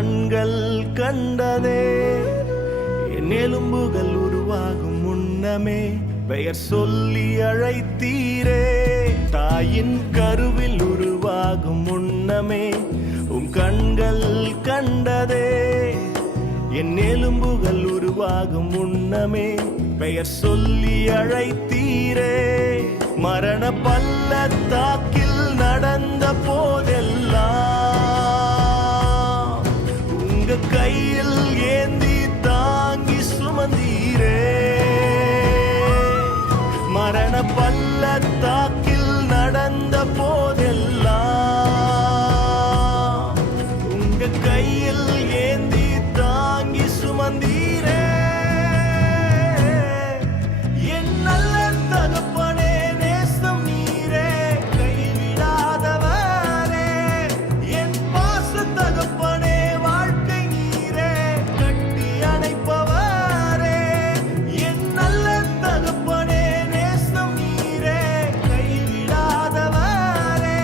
கண்கள் கண்டதே. என் எலும்புகள் உருவாகும் முன்னமே பெயர் சொல்லி அழைத்தீரே. தாயின் கருவில் உருவாகும் முன்னமே உன் கண்கள் கண்டதே. என் எலும்புகள் உருவாகும் முன்னமே பெயர் சொல்லி அழைத்தீரே. மரண பள்ளத்தாக்கில் நடந்த போதெல்லாம் உங்க கையில் ஏந்தி தாங்கி சுமந்தீரே. மரண பள்ளத்தாக்கில் நடந்த போதெல்லாம் உங்க கையில் ஏந்தி தாங்கி சுமந்தீரே. என் நல்ல தகப்பனே நேசம் நீரே, கைவிடாதவரே. என் பாச தகப்பனே வாழ்க்கை நீரே, கட்டி அணைப்பவரே. என் நல்ல தகப்பனே நேசம் நீரே, கைவிடாதவரே.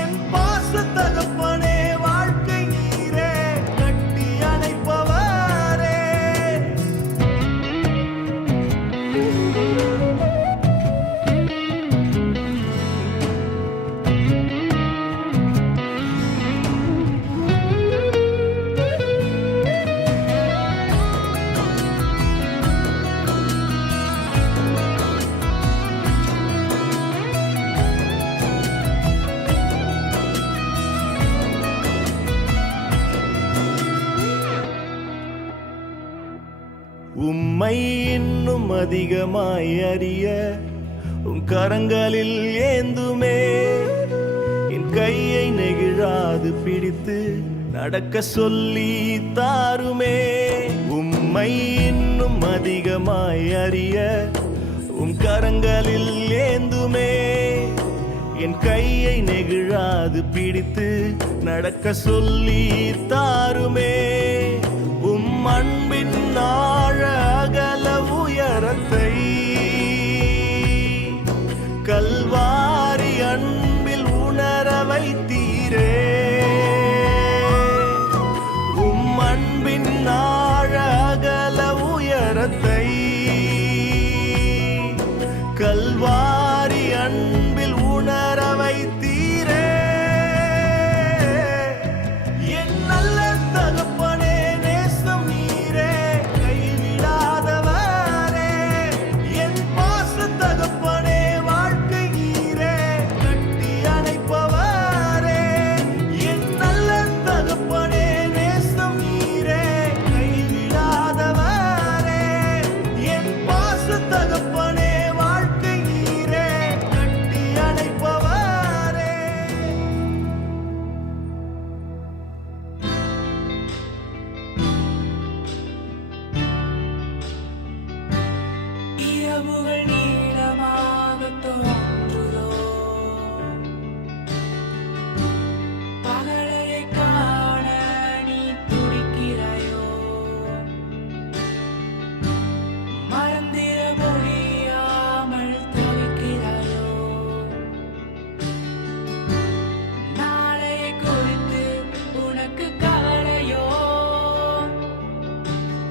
என் பாச தகப்பனே வாழ்க்கை நீரே, கட்டி அணைப்பவரே. உம்மை இன்னும் அதிகமாய் அறிய உன் கரங்களில் ஏந்துமே. என் கையை நெகிழாது பிடித்து நடக்க சொல்லி தாருமே. உம்மை இன்னும் அதிகமாய் அறிய உன் கரங்களில் ஏந்துமே. என் கையை நெகிழாது பிடித்து நடக்க சொல்லி தாருமே. உம் அன்பின் ஆழ அகல உயரத்தை கல்வாரி அன்பில் உணர வைத்தீரே. உம் அன்பின் ஆழ அகல உயரத்தை கல்வாரி அன்பில் உணர வைத்தீரே. என் நல்ல தகப்பனே நேசம் நீரே, கைவிடாதவரே. என் பாச தகப்பனே வாழ்க்கை நீரே, கட்டி அணைப்பவரே. என் நல்ல தகப்பனே நேசம் நீரே, கைவிடாதவரே. என் பாச தகப்பனே வாழ்க்கை நீரே, கட்டி அணைப்பவரே. இரவுகள் நீளமாக தோன்றுதோ, பகலை காண நீ துடிக்கிறாயோ. மறந்திட முடியாமல் தவிக்கிறாயோ. நாளைய குறித்து உனக்கு கவலையோ.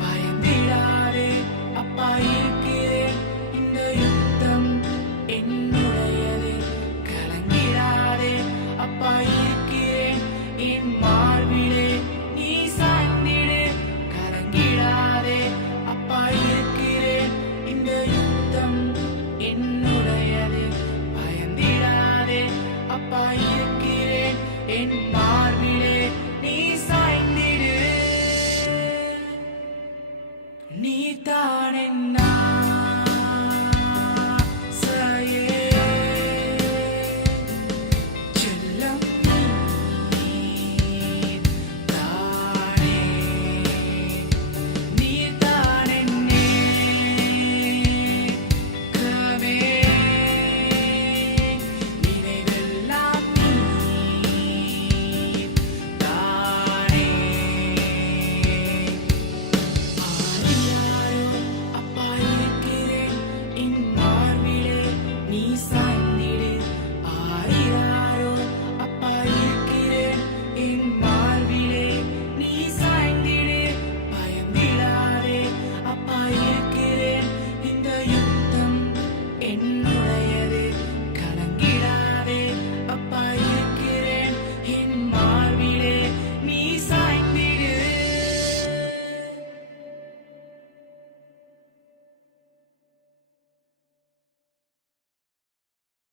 பயந்திடாதே, அப்பா இருக்கிறேன், இந்த யுத்தம் என்னுடையது. கலங்கிடாதே, அப்பா இருக்கிறேன், என் மார்பிலே நீ சாய்ந்திடு. கலங்கிடாதே, அப்பா இருக்கிறேன், இந்த யுத்தம் என்னுடையது. பயந்திடாதே, அப்பா இருக்கிறேன், என்